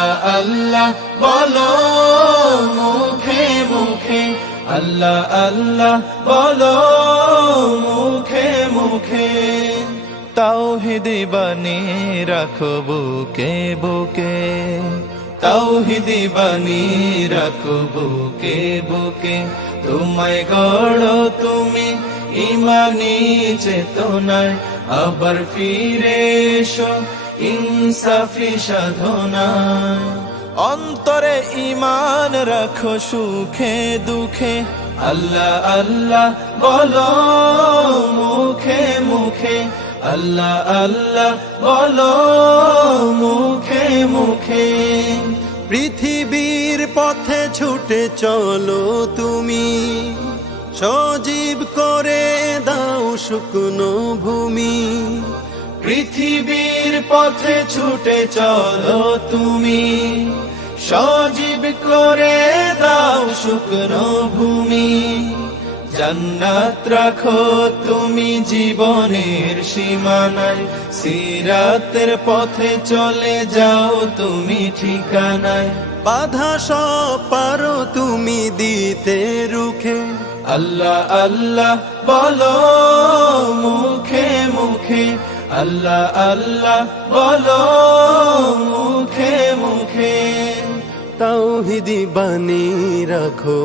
আল্লাহ আল্লাহ বলো মুখে মুখে, আল্লাহ আল্লাহ বলো মুখে মুখে। তাওহীদি বাণী রাখো বুকে বুকে, তাওহীদি বাণী রাখো বুকে বুকে। তোমায় গড়ো তুমি ইমানি চেতনায়, আবার ফিরে এসো ইনসাফি সাধনায়। অন্তরে ঈমান রাখো সুখে দুঃখে, আল্লাহ আল্লাহ বলো মুখে মুখে, আল্লাহ আল্লাহ বলো মুখে মুখে। পৃথিবীর পথে ছুটে চলো তুমি, সজীব করে দাও শুকনো ভূমি। পৃথিবীর পথে ছুটে চলো তুমি, সজীব করে দাও শুকনো ভূমি। জান্নাত রাখো তুমি জীবনের সীমানায়, সিরাতের পথে চলে যাও তুমি ঠিকানায়। বাধা সব পারো তুমি দিতে রুখে, আল্লাহ আল্লাহ বলো মুখে মুখে, আল্লাহ আল্লাহ বলো মুখে মুখে। তাওহীদি বাণী রাখো